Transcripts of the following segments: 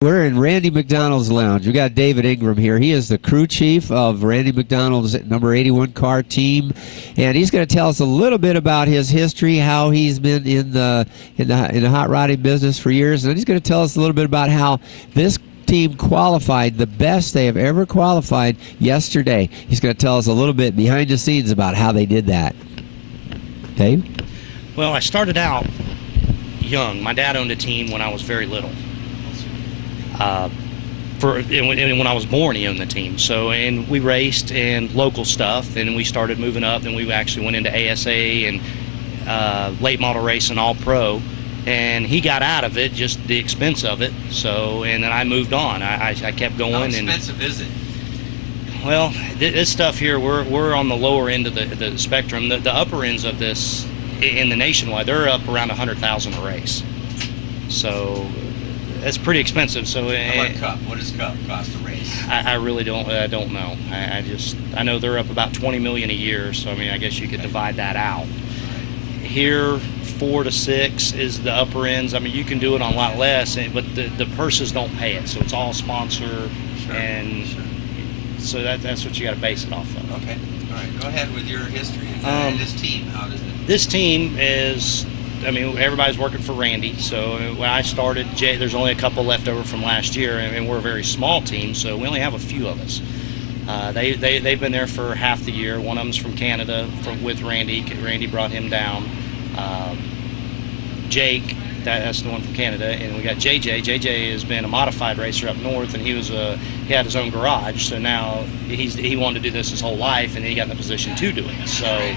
We're in Randy McDonald's lounge. We got David Ingram here. He is the crew chief of Randy McDonald's number 81 car team, and he's going to tell us a little bit about his history, how he's been in the hot rodding business for years, and he's going to tell us a little bit about how this team qualified the best they have ever qualified yesterday. He's going to tell us a little bit behind the scenes about how they did that. Dave? Well, I started out young. My dad owned a team when I was very little. When I was born, he owned the team. So, and we raced and local stuff, and we started moving up, and we actually went into ASA and late model racing, all pro. And he got out of it, just the expense of it. So, and then I moved on. I kept going. How expensive is it? Well, this stuff here, we're on the lower end of the spectrum. The upper ends of this in the nationwide, they're up around $100,000 a race. So that's pretty expensive. So how about Cup? What does Cup cost a race? I really don't know. I know they're up about $20 million a year. So I mean, I guess you could divide that out. Here, 4 to 6 is the upper ends. I mean, you can do it on a lot less, but the purses don't pay it. So it's all sponsor, and so that's what you got to base it off of. Okay. All right. Go ahead with your history. This team, how does it? This team is, I mean, everybody's working for Randy. So when I started, there's only a couple left over from last year, and we're a very small team, so we only have a few of us. They've been there for half the year. One of them's from Canada with Randy. Randy brought him down. Jake, that's the one from Canada, and we got JJ. JJ has been a modified racer up north, and he had his own garage. So now he wanted to do this his whole life, and he got in the position to do it. So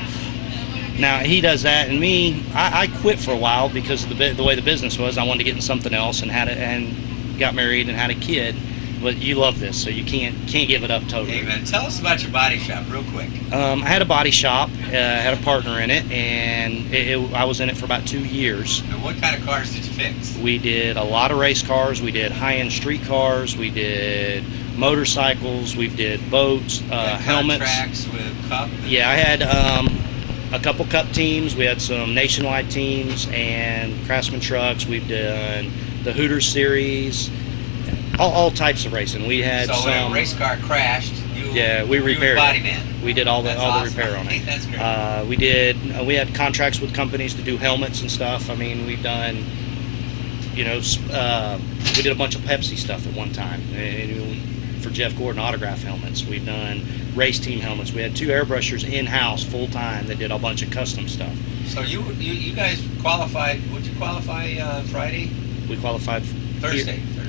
now he does that, and me, I quit for a while because of the way the business was. I wanted to get in something else, and got married and had a kid. But you love this, so you can't give it up totally. Hey man, tell us about your body shop real quick. I had a body shop, had a partner in it, and I was in it for about 2 years. And what kind of cars did you fix? We did a lot of race cars. We did high-end street cars. We did motorcycles. We did boats, helmets. Contracts with Cup? Yeah, I had a couple Cup teams. We had some nationwide teams and Craftsman trucks. We've done the Hooters series. All types of racing. We had so when a race car crashed, we repaired body it. man. We did all the awesome. repair on it. That's great. We had contracts with companies to do helmets and stuff. I mean, we've done, we did a bunch of Pepsi stuff at one time for Jeff Gordon autograph helmets. We've done race team helmets. We had 2 airbrushers in-house full time that did a bunch of custom stuff. So you guys qualified? Would you qualify Friday? We qualified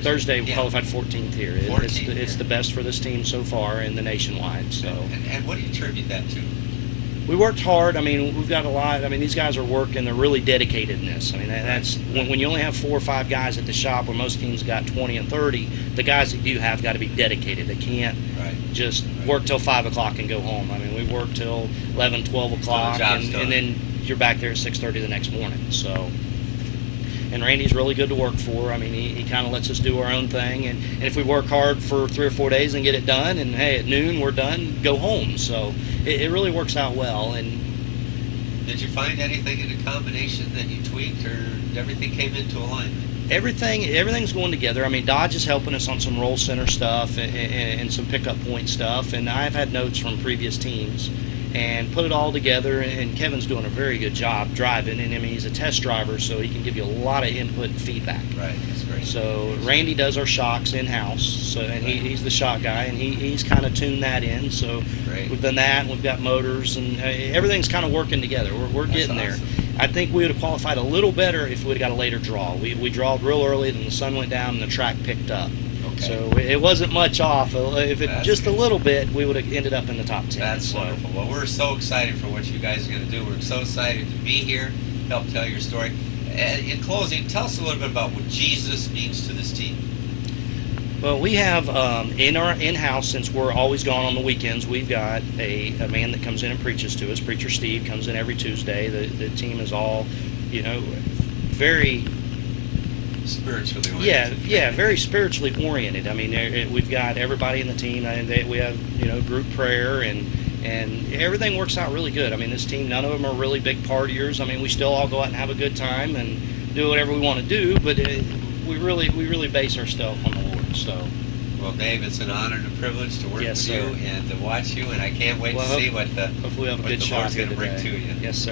Thursday we qualified 14th here. It's the best for this team so far in the nationwide. So. And what do you attribute that to? We worked hard. I mean, we've got a lot. I mean, these guys are working. They're really dedicated in this. I mean, that's when you only have 4 or 5 guys at the shop, where most teams got 20 and 30. The guys that you have got to be dedicated. They can't just work till 5 o'clock and go home. I mean, we work till 11, 12 o'clock, and then you're back there at 6:30 the next morning. So. And Randy's really good to work for. I mean, he kind of lets us do our own thing. And if we work hard for 3 or 4 days and get it done, and hey, at noon we're done, go home. So it really works out well. And did you find anything in the combination that you tweaked, or everything came into alignment? Everything's going together. I mean, Dodge is helping us on some roll center stuff and some pickup point stuff. And I've had notes from previous teams and put it all together, and Kevin's doing a very good job driving, and I mean, he's a test driver, so he can give you a lot of input and feedback. Right, that's great. So Randy does our shocks in-house, and he's the shock guy, and he's kind of tuned that in, so we've done that, and we've got motors, and everything's kind of working together. We're getting there. I think we would have qualified a little better if we would have got a later draw. We drawed real early, then the sun went down, and the track picked up. So it wasn't much off. If it just a little bit, we would have ended up in the top 10. That's wonderful. Well, we're so excited for what you guys are going to do. We're so excited to be here, help tell your story. And in closing, tell us a little bit about what Jesus means to this team. Well, we have in our in-house, since we're always gone on the weekends, we've got a man that comes in and preaches to us. Preacher Steve comes in every Tuesday. The team is all, very spiritually oriented. Yeah, very spiritually oriented. I mean, we've got everybody in the team, and we have group prayer, and everything works out really good. I mean, this team, none of them are really big partiers. I mean, we still all go out and have a good time and do whatever we want to do, but we really base our stuff on the So. Well, Dave, it's an honor and a privilege to work Yes, with sir. you and to watch you, and I can't wait to see what the hopefully we have a what good the shot Lord's here going to bring today. to you. Yes, sir.